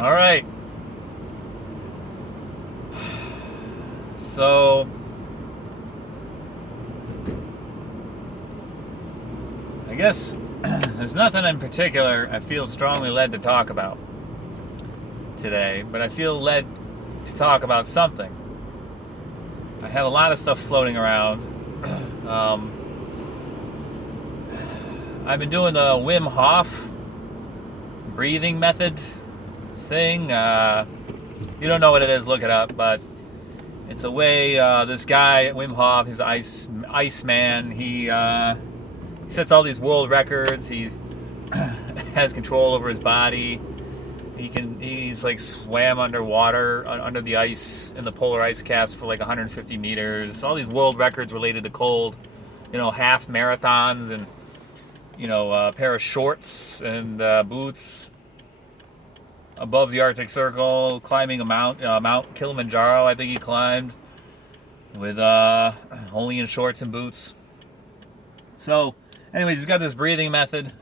All right. So, I guess there's nothing in particular I feel strongly led to talk about today, but I feel led to talk about something. I have a lot of stuff floating around. um, I've been doing the Wim Hof breathing method thing. You don't know what it is, look it up, but it's a way this guy, Wim Hof, he's an ice man. He sets all these world records. He has control over his body. He's like swam underwater, under the ice, in the polar ice caps for like 150 meters. All these world records related to cold, half marathons, and a pair of shorts and boots above the Arctic Circle, climbing a Mount Kilimanjaro. I think he climbed with only in shorts and boots. So, anyways, he's got this breathing method.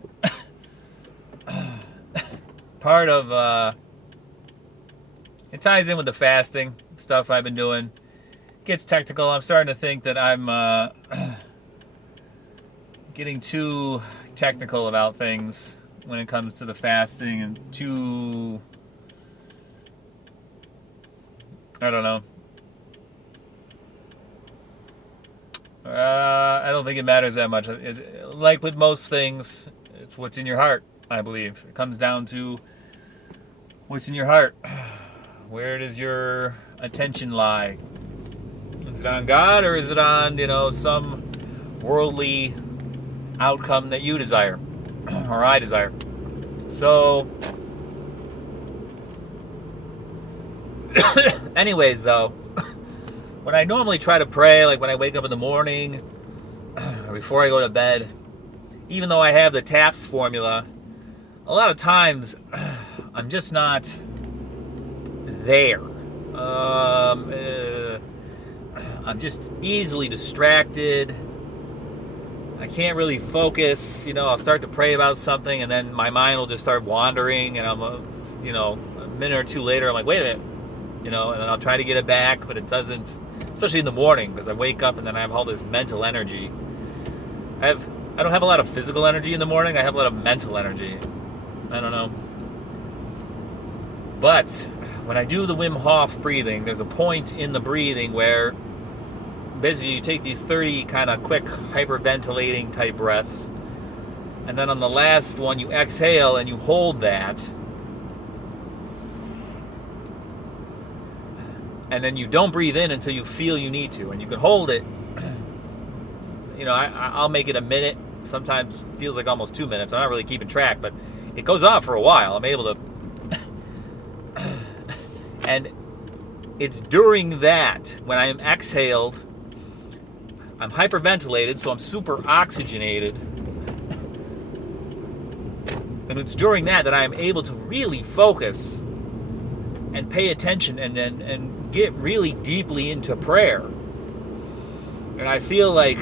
Part of it ties in with the fasting stuff I've been doing. Gets technical. I'm starting to think that I'm getting too technical about things when it comes to the fasting, and too, I don't know. I don't think it matters that much. Like with most things, it's what's in your heart, I believe. It comes down to what's in your heart. Where does your attention lie? Is it on God, or is it on, some worldly outcome that you desire, or I desire? So, anyways, though, when I normally try to pray, like when I wake up in the morning, or before I go to bed, even though I have the TAPS formula, a lot of times I'm just not there. I'm just easily distracted. I can't really focus. I'll start to pray about something, and then my mind will just start wandering, and I'm, a minute or two later, I'm like, wait a minute, and then I'll try to get it back, but it doesn't. Especially in the morning, because I wake up and then I have all this mental energy. I don't have a lot of physical energy in the morning. I have a lot of mental energy. I don't know. But when I do the Wim Hof breathing, there's a point in the breathing where basically you take these 30 kind of quick hyperventilating type breaths, and then on the last one you exhale and you hold that, and then you don't breathe in until you feel you need to, and you can hold it. I'll make it a minute. Sometimes it feels like almost 2 minutes. I'm not really keeping track, but it goes on for a while. I'm able to and it's during that, when I am exhaled, I'm hyperventilated, so I'm super oxygenated, and it's during that I am able to really focus and pay attention and get really deeply into prayer. And I feel like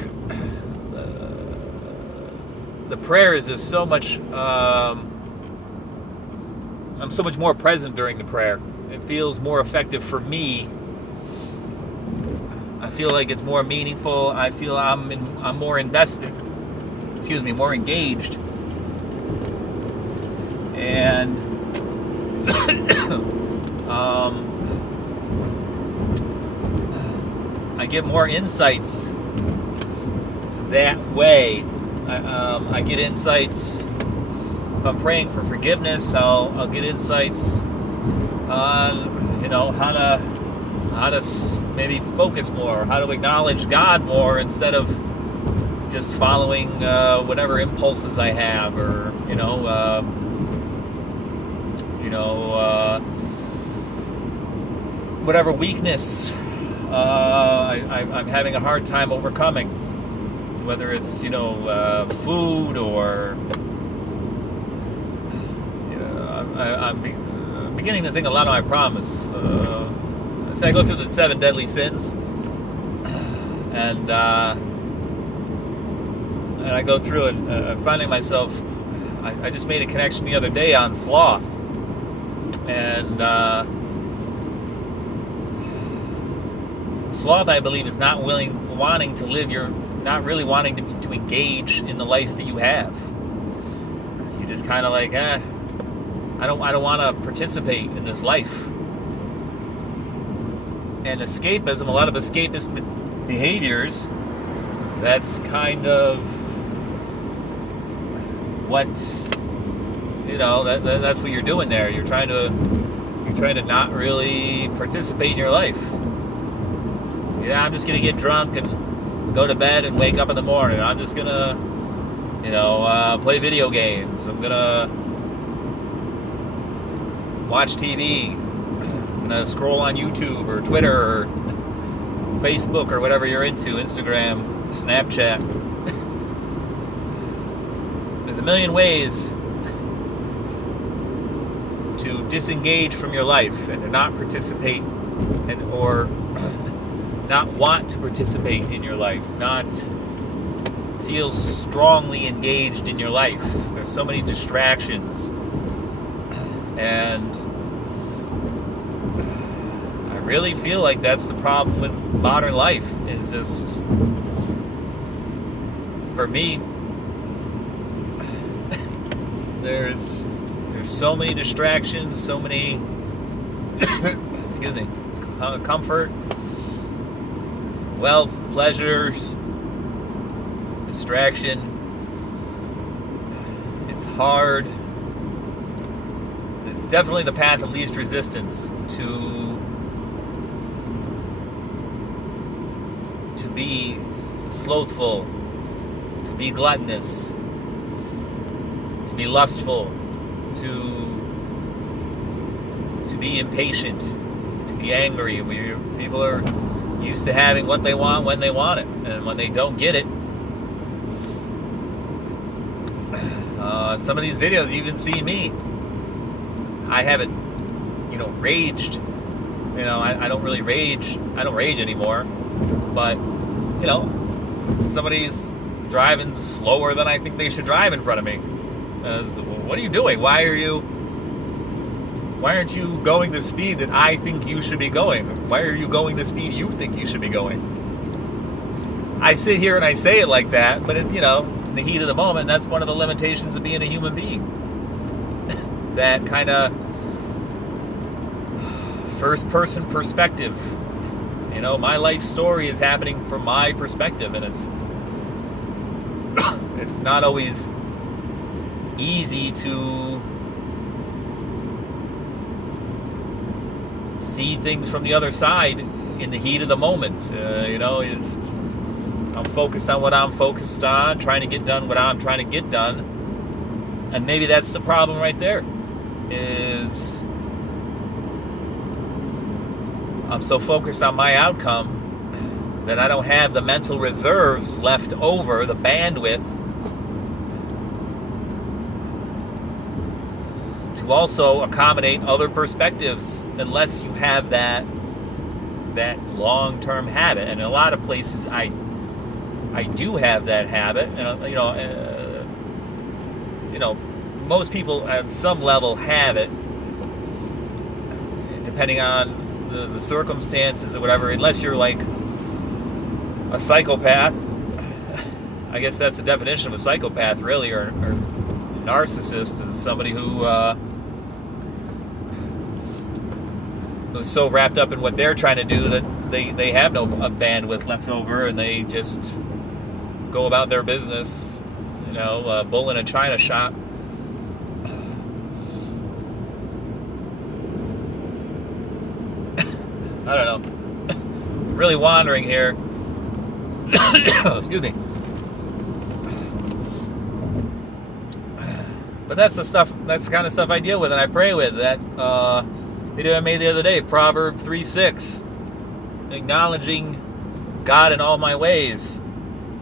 the prayer is just so much, I'm so much more present during the prayer. It feels more effective for me. I feel like it's more meaningful. I feel I'm more invested. More engaged. And I get more insights that way. I get insights. If I'm praying for forgiveness, I'll get insights on how to maybe focus more, how to acknowledge God more instead of just following whatever impulses I have, or whatever weakness I'm having a hard time overcoming, whether it's food, or I'm beginning to think a lot of my problems. So I go through the 7 deadly sins, and I go through finding myself. I just made a connection the other day on sloth, and And sloth, I believe, is not really wanting to engage in the life that you have. You just kind of like, I don't want to participate in this life. And escapism, a lot of escapist behaviors, that's kind of what, that's what you're doing there. You're trying to not really participate in your life. Yeah, I'm just gonna get drunk and go to bed and wake up in the morning. I'm just gonna, play video games. I'm gonna watch TV. I'm gonna scroll on YouTube or Twitter or Facebook or whatever you're into, Instagram, Snapchat. There's a million ways to disengage from your life and to not participate or not want to participate in your life, not feel strongly engaged in your life. There's so many distractions, and I really feel like that's the problem with modern life, is just, for me, there's so many distractions, so many comfort, wealth, pleasures, distraction. It's hard. It's definitely the path of least resistance to be slothful, to be gluttonous, to be lustful, to be impatient, to be angry. People are used to having what they want when they want it, and when they don't get it, some of these videos, you even see me, I haven't raged. I don't really rage. I don't rage anymore, but somebody's driving slower than I think they should drive in front of me. So what are you doing? Why aren't you going the speed that I think you should be going? Why are you going the speed you think you should be going? I sit here and I say it like that, but in the heat of the moment, that's one of the limitations of being a human being. That kind of first-person perspective. My life story is happening from my perspective, and it's not always easy to see things from the other side in the heat of the moment. I'm focused on what I'm focused on, trying to get done what I'm trying to get done. And maybe that's the problem right there, is I'm so focused on my outcome that I don't have the mental reserves left over, the bandwidth, to also accommodate other perspectives, unless you have that long-term habit. And in a lot of places, I do have that habit, and most people at some level have it, depending on the circumstances or whatever, unless you're like a psychopath. I guess that's the definition of a psychopath, really, or narcissist, is somebody who who's so wrapped up in what they're trying to do that they have no bandwidth left over, and they just go about their business, bull in a china shop. I don't know. Really wandering here. Excuse me. But that's the kind of stuff I deal with and I pray with. That video I made the other day, Proverbs 3:6. Acknowledging God in all my ways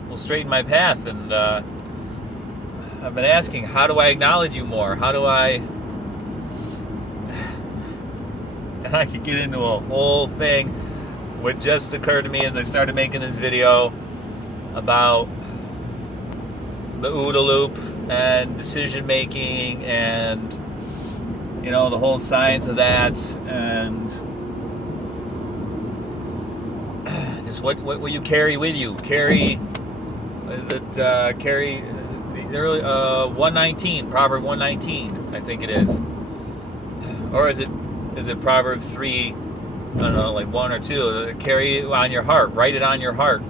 will straighten my path. And I've been asking, how do I acknowledge you more? How do I... And I could get into a whole thing. What just occurred to me as I started making this video about the OODA loop and decision making and you know, the whole science of that, and just what will you carry with you? Carry, is it carry the early 119, Proverb 119, I think it is, or is it Proverbs 3? I don't know, like 1 or 2. Carry it on your heart. Write it on your heart.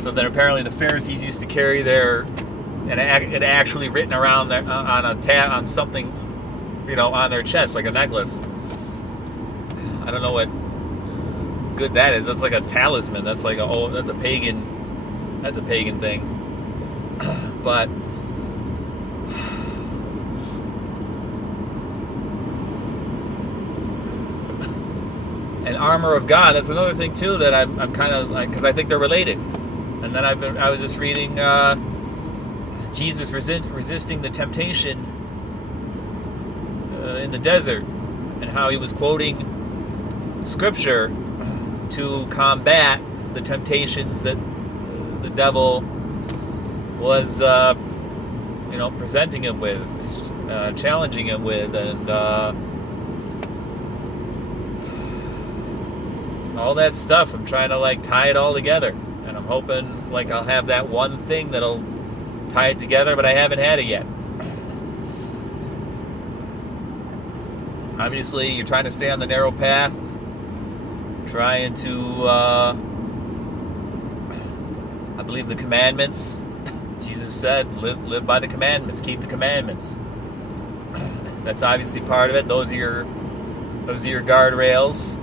So then apparently the Pharisees used to carry their, and it actually written around their, on something, you know, on their chest, like a necklace. I don't know what good that is. That's like a talisman. That's like that's a pagan thing. But and armor of God. That's another thing too that I'm kind of like, because I think they're related. And then I was just reading Jesus resisting the temptation in the desert, and how he was quoting scripture to combat the temptations that the devil was, you know, presenting him with, challenging him with, and all that stuff. I'm trying to like tie it all together, and I'm hoping like I'll have that one thing that'll tie it together, but I haven't had it yet. Obviously, you're trying to stay on the narrow path, trying to, I believe the commandments. Jesus said, live by the commandments, keep the commandments. That's obviously part of it. Those are your guardrails.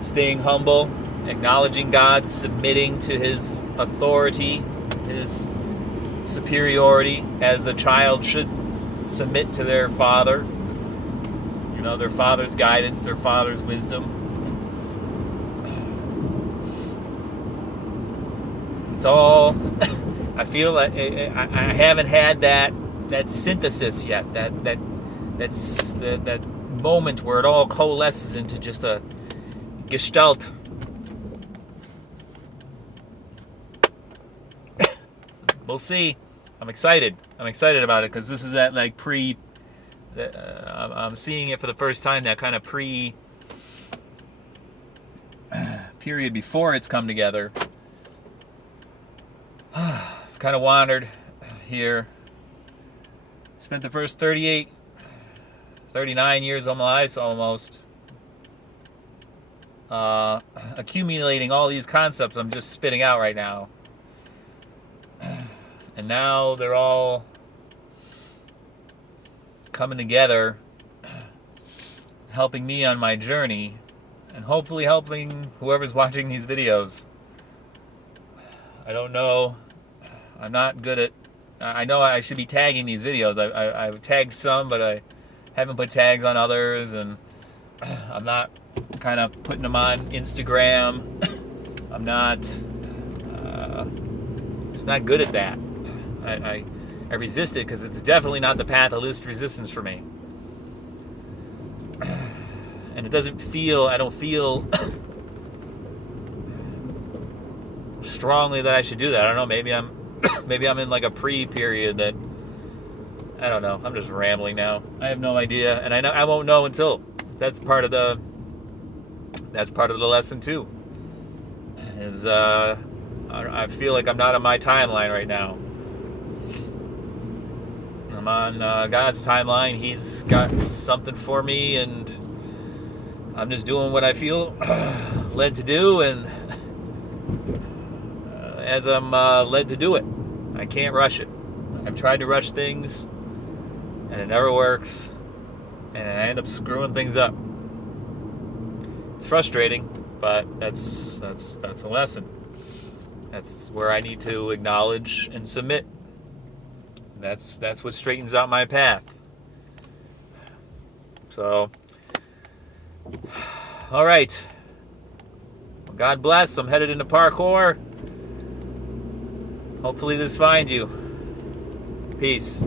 Staying humble, acknowledging God, submitting to his authority, his superiority, as a child should submit to their father. You know, their father's guidance, their father's wisdom. It's all, I feel like I haven't had that synthesis yet, that moment where it all coalesces into just a gestalt. We'll see. I'm excited about it, because this is that like I'm seeing it for the first time, that kind of period before it's come together. I've kind of wandered here. Spent the first 39 years of my life almost accumulating all these concepts I'm just spitting out right now. And now they're all coming together, helping me on my journey, and hopefully helping whoever's watching these videos. I don't know. I'm not good at... I know I should be tagging these videos. I've tagged some, but I haven't put tags on others, and I'm not kind of putting them on Instagram. I'm not... just not good at that. I resist it, because it's definitely not the path of least resistance for me. And it doesn't feel... I don't feel... strongly that I should do that. I don't know, maybe I'm in like a pre-period that, I don't know. I'm just rambling now. I have no idea, and I won't know until that's part of the lesson too. Is I feel like I'm not on my timeline right now. I'm on God's timeline. He's got something for me, and I'm just doing what I feel led to do, and as I'm led to do it. I can't rush it. I've tried to rush things, and it never works, and I end up screwing things up. It's frustrating, but that's a lesson. That's where I need to acknowledge and submit. That's what straightens out my path. So, all right. Well, God bless. I'm headed into parkour. Hopefully this finds you. Peace.